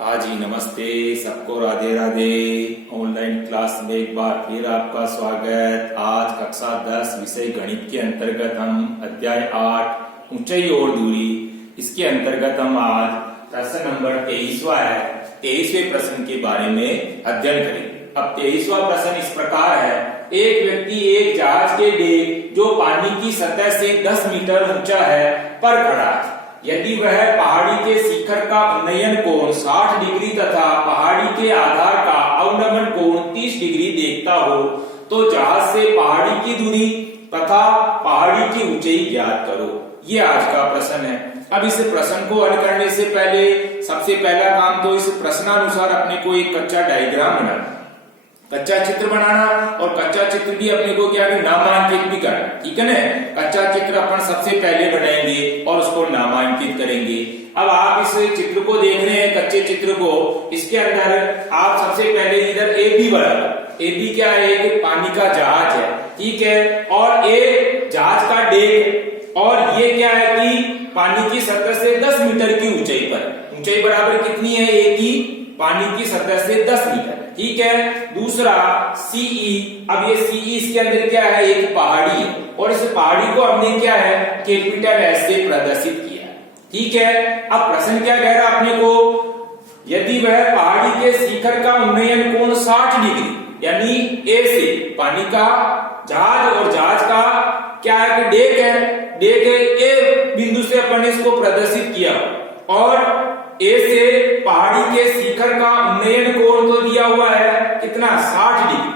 हाँ जी, नमस्ते सबको, राधे राधे। ऑनलाइन क्लास में एक बार फिर आपका स्वागत। आज कक्षा 10 विषय गणित के अंतर्गत हम अध्याय 8 ऊंचाई और दूरी, इसके अंतर्गत हम आज प्रश्न नंबर 23वां है, 23वें प्रश्न के बारे में अध्ययन करेंगे। अब 23वां प्रश्न इस प्रकार है। एक व्यक्ति एक जहाज के डेक जो पानी की सतह से 10 मीटर ऊंचा है पर खड़ा है। यदि वह पहाड़ी के शिखर का उन्नयन कोण 60 डिग्री तथा पहाड़ी के आधार का अवनमन कोण 30 डिग्री देखता हो तो जहाज से पहाड़ी की दूरी तथा पहाड़ी की ऊंचाई ज्ञात करो। ये आज का प्रश्न है। अब इस प्रश्न को हल करने से पहले सबसे पहला काम तो इस प्रश्नानुसार अपने को एक कच्चा डायग्राम बनाना, कच्चा चित्र बनाना, और कच्चा चित्र भी अपने को क्या नामांकित भी करना। ठीक है ना। कच्चा चित्र अपन सबसे पहले बनाएंगे और उसको नामांकित करेंगे। अब आप इस चित्र को देख रहे हैं, कच्चे चित्र को। इसके अंदर आप सबसे पहले इधर ए बी बना। ए बी क्या है? एक पानी का जहाज है, ठीक है, और एक जहाज का डेक, और ये क्या है कि पानी की सतह से 10 मीटर की ऊंचाई पर। ऊंचाई बराबर कितनी है? ए की पानी की सतह से 10 मीटर, ठीक है। दूसरा सीई। अब ये सीई इसके अंदर क्या है? एक पहाड़ी है, और इस पहाड़ी को हमने क्या है कैपिटल एस से प्रदर्शित किया, ठीक है। अब प्रश्न क्या कह रहा है अपने को? यदि वह पहाड़ी के शिखर का उन्नयन कोण 60 डिग्री यानी ए से पानी का जहाज और जहाज का क्या है कि डेक है, डेक है, ए बिंदु से अपन ने इसको प्रदर्शित किया, और ए से पहाड़ी के शिखर का उन्नयन कोण तो दिया हुआ है कितना? 60 डिग्री।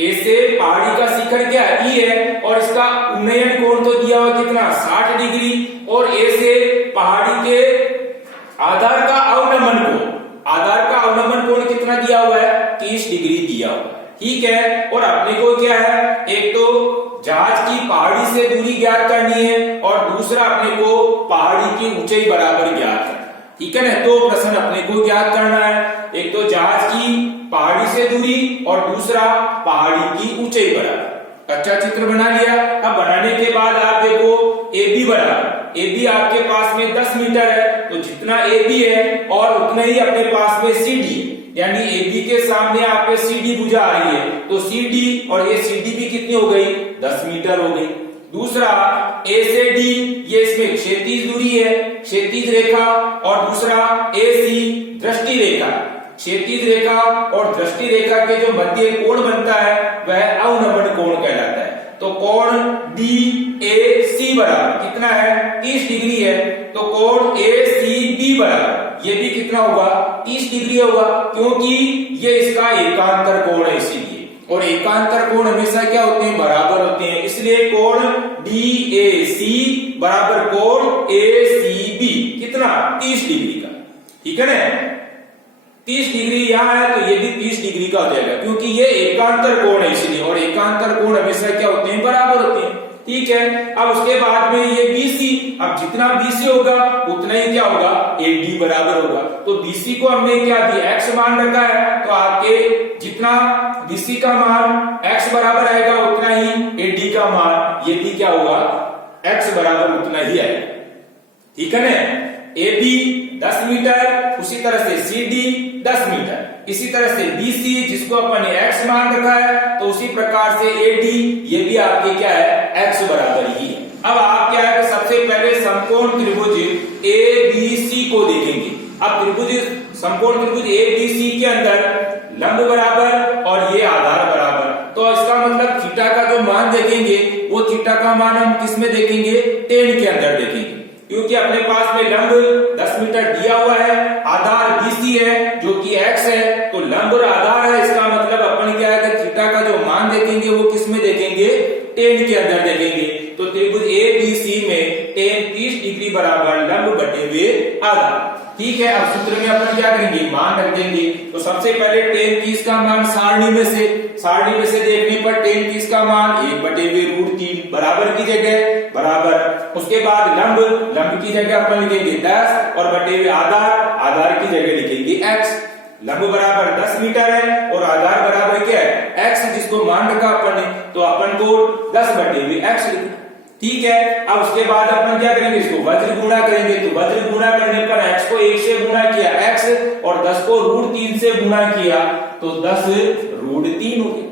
ए से पहाड़ी का शिखर क्या है? ई है, और इसका उन्नयन कोण तो दिया हुआ कितना? 60 डिग्री। और ए से पहाड़ी के आधार का अवनमन कोण, आधार का अवनमन कोण कितना दिया हुआ है? 30 डिग्री दिया हुआ है, ठीक है। और अपने को क्या है? एक तो जहाज की पहाड़ी से दूरी ज्ञात करनी है, और दूसरा अपने को पहाड़ी की ऊंचाई बराबर ज्ञात करना, ठीक है ना। तो प्रश्न अपने को ज्ञात करना है, एक तो जहाज की पहाड़ी से दूरी और दूसरा पहाड़ी की ऊंचाई बराबर। कच्चा चित्र बना लिया। अब बनाने के बाद आप देखो ए बी बराबर, ए बी आपके पास में 10 मीटर है, तो जितना ए बी है और उतना ही अपने पास में सी डी, यानी ए बी के सामने आप पे सी डी भुजा आ रही है, तो सी डी और ये सी डी भी कितनी हो गई? 10 मीटर हो गई। दूसरा ए से डी, ये इसमें क्षैतिज दूरी है, क्षैतिज रेखा, और दूसरा ए सी दृष्टि रेखा। क्षैतिज रेखा और दृष्टि रेखा के जो मध्य कोण बनता है वह अवनमन कोण कहलाता है। तो कोण डी ए सी बराबर कितना है? 30 डिग्री है, तो कोण ए सी बी बराबर ये भी कितना होगा? 30 डिग्री होगा, क्योंकि ये इसका एकांतर कोण है इसीलिए। और एकांतर कोण हमेशा क्या होते हैं? बराबर होते हैं, इसलिए कोण डी ए सी बराबर कोण ए सी बी कितना? 30 डिग्री का, ठीक है ना। 30 डिग्री यहाँ है तो ये भी 30 डिग्री का हो जाएगा, क्योंकि ये एकांतर कोण है इसलिए, और एकांतर कोण हमेशा क्या होते हैं? बराबर होते हैं, ठीक है। अब उसके बाद में ये BC, अब जितना BC होगा उतना ही क्या होगा? AD बराबर होगा। तो BC को हमने क्या दिया? X मान रखा है, तो आपके जितना BC का मान X बराबर आएगा उतना ही AD का मान ये भी क्या होगा? X बराबर उतना ही आएगा, ठीक है ना। AB 10 मीटर, उसी तरह से CD 10 मीटर, इसी तरह से BC जिसको अपन ने X मान रखा है, तो उसी प्रकार से AD ये भी आपके क्या है? X बराबर ही है। अब आप क्या है? सबसे पहले समकोण त्रिभुज ABC को देखेंगे। अब त्रिभुज समकोण त्रिभुज ABC के अंदर लंब बराबर और ये आधार बराबर, तो इसका मतलब थीटा का जो मान देखेंगे वो थीटा का मान हम किस में देखेंगे? टेन के अंदर देखेंगे, क्योंकि अपने पास में लंब 10 मीटर दिया हुआ है, आधार BC है जो कि X है, तो लंब और आधार है, इसका मतलब अपन क्या है कि थीटा का जो मान देखेंगे वो किस में देखेंगे? टेन के अंदर देखेंगे। तो त्रिभुज ABC में टेन 30 डिग्री बराबर लंब बटे हुए आधार, ठीक है। अब सूत्र में अपन क्या करेंगे? मान रख देंगे। तो सबसे पहले टेन 30 का मान सारणी में से देखने पर टेन 30 का मान 1 बटे हुए √3 बराबर की जगह बराबर। उसके बाद लंब की जगह अपन लिखेंगे 10 और बटे हुए आधार की जगह लिखेंगे X। लंब बराबर 10 मीटर है और आधार बराबर क्या है? X, जिसको मान रखा अपन ने, तो अपन को 10 बटे हुए X ठीक है। अब उसके बाद अपन क्या करेंगे? इसको वज्र गुणा करेंगे, तो वज्र गुणा करने पर x को को 1 से गुना किया x और 10 को √3 से गुना किया तो 10 √3 हो गया।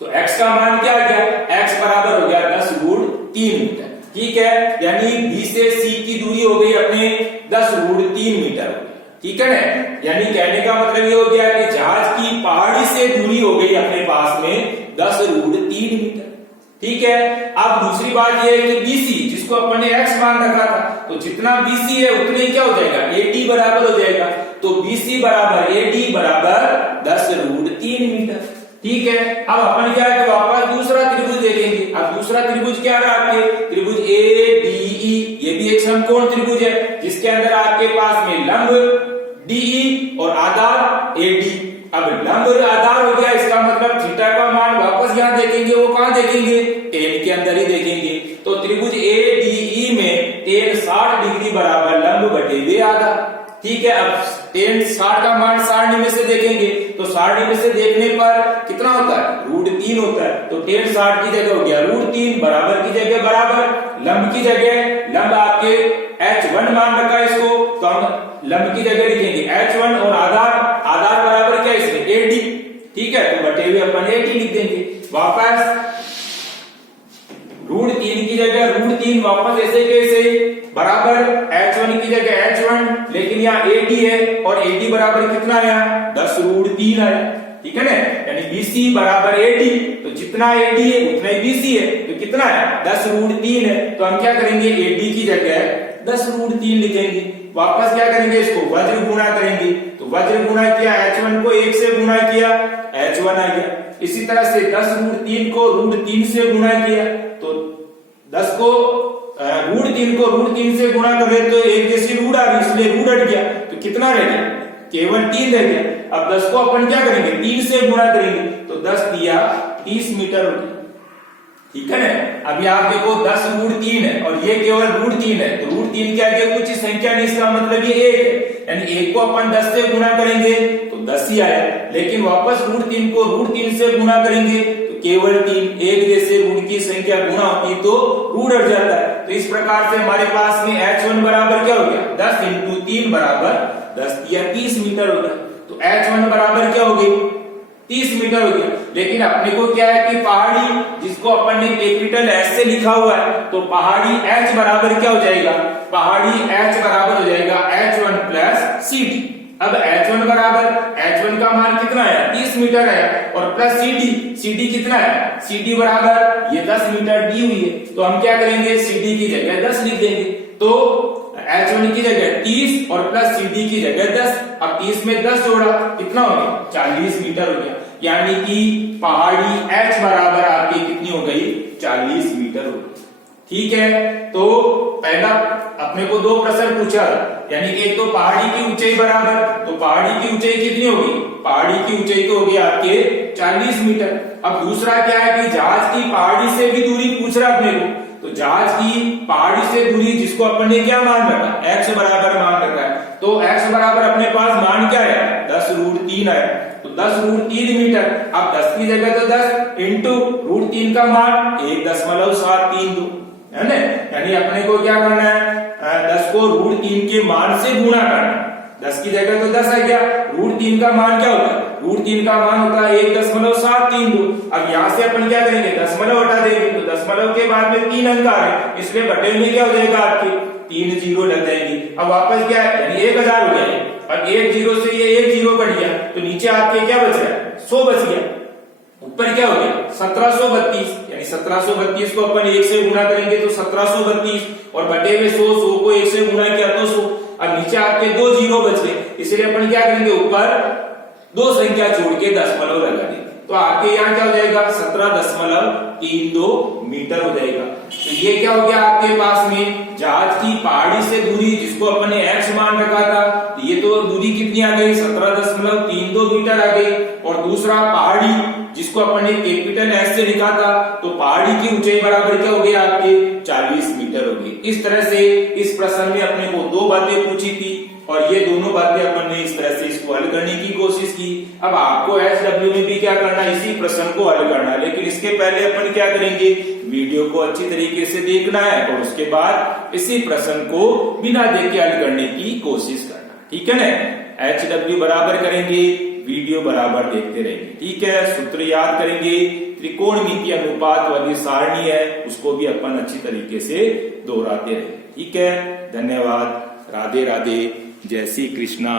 तो x का मान क्या आ गया, x बराबर हो गया 10 √3 मीटर। ठीक है, यानी B से C की दूरी हो गई अपने 10 √3 मीटर। ठीक है ना, यानी कहने का मतलब ये हो गया कि जहाज की पहाड़ी से दूरी हो गई अपने पास में 10 √3 मीटर। ठीक है, अब दूसरी बात ये है कि BC जिसको अपन ने x मान रखा था, तो जितना BC है उतने ही क्या हो जाएगा, AD बराबर हो जाएगा। तो BC बराबर AD बराबर 10 √3 मीटर। ठीक है, अब अपन क्या है, वापस दूसरा त्रिभुज देखेंगे। अब दूसरा त्रिभुज क्या है आपके, त्रिभुज ADE, ये भी एक समकोण त्रिभुज है जिसके अंदर आपके पास में लंब DE और आधार AD। अब लंब और आधार हो गया, इसका मतलब थीटा का मान वापस यहां देखेंगे, वो कहां देखेंगे, टेन के अंदर ही देखेंगे। तो त्रिभुज ADE में टेन 60 डिग्री बराबर लंब बटे हुए आधार। ठीक है, अब टेन 60 का मान सारणी में से देखेंगे तो सारणी में से देखने पर कितना होता है, √3 होता है। तो टेन 60 की जगह हो गया √3, बराबर की जगह बराबर, लंब की जगह लंब आपके H1 मान रखा है इसको, तो हम लंब की जगह लिखेंगे H1 और आधार बराबर क्या है इसमें AD। ठीक है, तो बटे हुए अपन AD लिख देंगे। वापस √3 की जगह √3 वापस ऐसे कैसे बराबर H1 की जगह H1, लेकिन यहाँ AD है और AD बराबर कितना आया, 10 √3 आया। ठीक है ना, यानी BC बराबर AD, तो जितना AD है उतना ही BC है, तो कितना है 10 √3 है। तो हम क्या करेंगे, AD की जगह 10 √3 लिखेंगे। वापस क्या करेंगे, इसको वज्र गुणा करेंगे। तो वज्र गुणा किया, H1 को 1 से गुणा किया, H1 आ गया। इसी तरह से 10 √3 को √3 से गुणा किया, तो 10 को √3 को √3 से गुणा कर रहे तो एक जैसी रूट आ गई, इसलिए रूट हट गया, तो कितना रह गया, केवल 3 रह गया। अब 10 को अपन क्या करेंगे, 3 से गुणा करेंगे, तो 10 दिया 30 मीटर हो गया। ठीक है ना, अभी आप देखो 10 √3 है और ये केवल √3 है, तो √3 के आगे कुछ संख्या नहीं, इसका मतलब ये 1 है, यानी 1 को अपन 10 से गुणा करेंगे तो 10 ही आया। लेकिन वापस √3 को √3 से गुणा करेंगे तो केवल 3, एक जैसे रूट की संख्या गुणा होती है तो रूट हट जाता है। तो इस प्रकार से हमारे पास में H1 बराबर क्या हो गया, 10 × 3 बराबर 10 या 30 मीटर हो गया। तो H1 बराबर क्या हो गई, 30 मीटर हो गया। लेकिन अपने को क्या है कि पहाड़ी जिसको अपन ने कैपिटल H से लिखा हुआ है, तो पहाड़ी H बराबर क्या हो जाएगा, पहाड़ी H बराबर हो जाएगा H1 + CD। अब H1 बराबर, H1 का मान कितना है, 30 मीटर है, और प्लस CD कितना है, CD बराबर ये 10 मीटर दी हुई है, तो हम क्या करेंगे, CD की जगह 10 लिख देंगे। तो H1 की जगह 30 और प्लस CD की जगह 10। अब 30 में 10 जोड़ा कितना हो गया, 40 मीटर हो गया। यानी कि पहाड़ी H बराबर आपकी कितनी हो गई, 40 मीटर हो गई। ठीक है, तो पहला अपने को 2 प्रश्न पूछा, यानी कि एक तो पहाड़ी की ऊंचाई बराबर, तो पहाड़ी की ऊंचाई कितनी होगी, पहाड़ी की ऊंचाई तो होगी आपके 40 मीटर। अब दूसरा क्या है कि जहाज की पहाड़ी से भी दूरी पूछ रहा अपने को, तो जहाज की पहाड़ी से दूरी जिसको अपन ने क्या मान रखा, x बराबर मान रखा है, तो x बराबर अपने पास मान क्या है, 10 √3 है, तो 10 √3 मीटर। अब 10 की जगह तो 10 इंटू √3 का मान 1.732 है ना, यानी अपने को क्या करना है, 10 को √3 के मान से गुणा करना। 10 की जगह तो 10 आ गया, √3 का मान क्या होता है, √3 का मान होता है 1.732। अब यहाँ से अपन क्या करेंगे, दशमलव हटा देंगे, तो दशमलव के बाद में 3 अंक आ रहे, इसलिए बटे में क्या हो जाएगा आपके 3 जीरो लग जाएंगे। अब वापस क्या है, यानी 1000 हो गया। अब 1 जीरो से ये 1 जीरो कट गया, तो नीचे आपके क्या बच रहा है, 100 बच गया। ऊपर क्या हो गया, 1732, यानी 1732 को अपन 1 से गुणा करेंगे तो 1732, और बटे में 100 को 1 से गुणा किया तो 100। अब नीचे आपके 2 जीरो बच गए, इसलिए अपन क्या करेंगे, ऊपर 2 संख्या छोड़ के दशमलव लगा देंगे, तो आपके यहाँ क्या हो जाएगा, 17.32 मीटर हो जाएगा। तो ये क्या हो गया आपके पास में, जहाज की पहाड़ी से दूरी जिसको अपन ने x मान रखा था, तो ये तो दूरी कितनी आ गई, 17.32 मीटर आ गई। और दूसरा पहाड़ी जिसको अपन ने कैपिटल S से लिखा था, तो पहाड़ी की ऊंचाई बराबर क्या हो गई आपके 40 मीटर हो गई। इस तरह से इस प्रश्न में अपने को 2 बातें पूछी थी, और ये दोनों बातें अपन ने इस तरह से इसको हल करने की कोशिश की। अब आपको SW में भी क्या करना है, इसी प्रश्न को हल करना है, लेकिन इसके पहले अपन क्या करेंगे, वीडियो को अच्छी तरीके से देखना है और उसके बाद इसी प्रश्न को बिना देखे हल करने की कोशिश करना, ठीक है ना। HW बराबर करेंगे, वीडियो बराबर देखते रहेंगे, ठीक है। सूत्र याद करेंगे, त्रिकोणमितीय अनुपात वाली सारणी है उसको भी अपन अच्छी तरीके से दोहराते रहेंगे, ठीक है। धन्यवाद, राधे राधे, जय श्री कृष्णा।